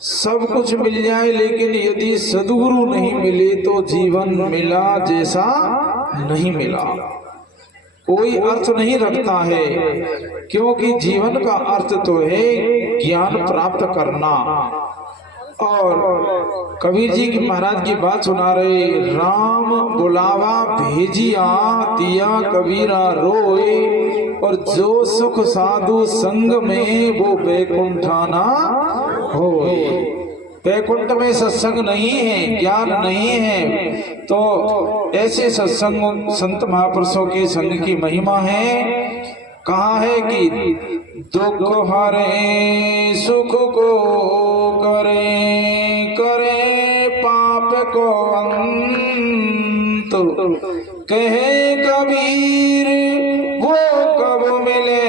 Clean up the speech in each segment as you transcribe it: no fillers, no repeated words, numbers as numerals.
सब कुछ मिल जाए लेकिन यदि सद्गुरु नहीं मिले तो जीवन मिला जैसा नहीं मिला, कोई अर्थ नहीं रखता है। क्योंकि जीवन का अर्थ तो है ज्ञान प्राप्त करना। और कबीर जी की महाराज की बात सुना रहे, राम बुलावा भेजिया दिया कबीरा रोए, और जो सुख साधु संग में वो बैकुंठाना होए। बैकुंठ में सत्संग नहीं है, ज्ञान नहीं है, तो ऐसे सत्संग संत महापुरुषों के संग की महिमा है। कहा है कि दुख हरे सुख को करे, करे पाप को अंत, कहे कबीर वो कब मिले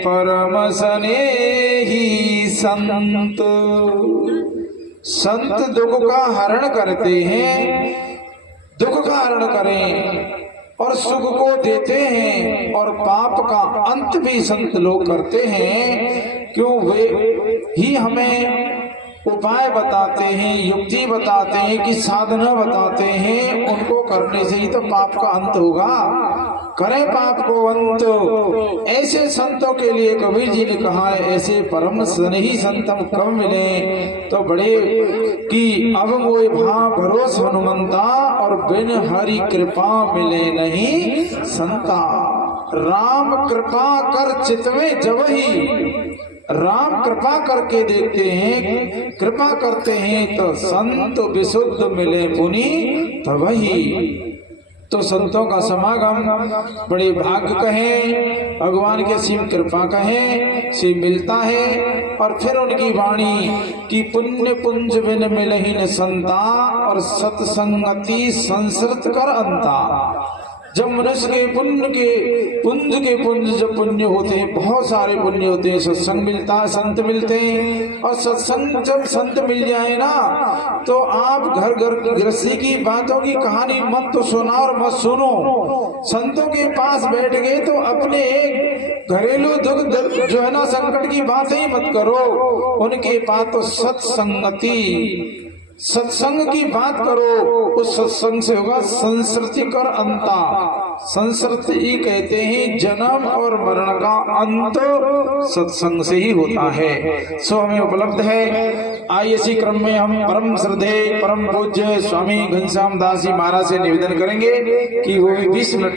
परम स्नेही संत। संत दुख का हरण करते हैं, दुख का हरण करें और सुख को देते हैं, और पाप का अंत भी संत लोग करते हैं। क्यों? वे ही हमें उपाय बताते हैं, युक्ति बताते हैं, कि साधना बताते हैं। उनको करने से ही तो पाप का अंत होगा। करें पाप को अंत, ऐसे संतों के लिए कबीर जी ने कहा है, ऐसे परम स्नेही संत हम कब मिले, तो बड़े कि अब मोए भा भरोस हनुमंता, और बिन हरि कृपा मिले नहीं संता। राम कृपा कर चितवे जबहि, राम कृपा करके देते हैं, कृपा करते हैं, तो संत विशुद्ध मिले पुनि तबहि। तो संतों का समागम बड़े भाग्य कहें, भगवान के असीम कृपा कहें से मिलता है। और फिर उनकी वाणी की पुण्य पुंज बिन मिलहिन संता, और सत्संगति संसृत कर अंता। जब मनुष्य के पुण्य जब पुण्य होते हैं, बहुत सारे पुण्य होते हैं, सत्संग मिलता है, संत मिलते हैं। और सत्संग जब संत मिल जाए ना, तो आप घर घर गृहस्थी की बातों की कहानी मत तो सुना और मत सुनो। संतों के पास बैठ गए तो अपने घरेलू दुख दर्द जो है ना, संकट की बातें ही मत करो। उनके पास तो सत्संगति, सत्संग की बात करो। उस सत्संग से होगा संस्कृति कर अंता। संस्कृति कहते हैं जन्म और मरण का अंत सत्संग से ही होता है। सो हमें उपलब्ध है। आइए इसी क्रम में हम परम श्रद्धेय परम पूज्य स्वामी घनश्याम दास जी महाराज से निवेदन करेंगे कि वो भी 20 मिनट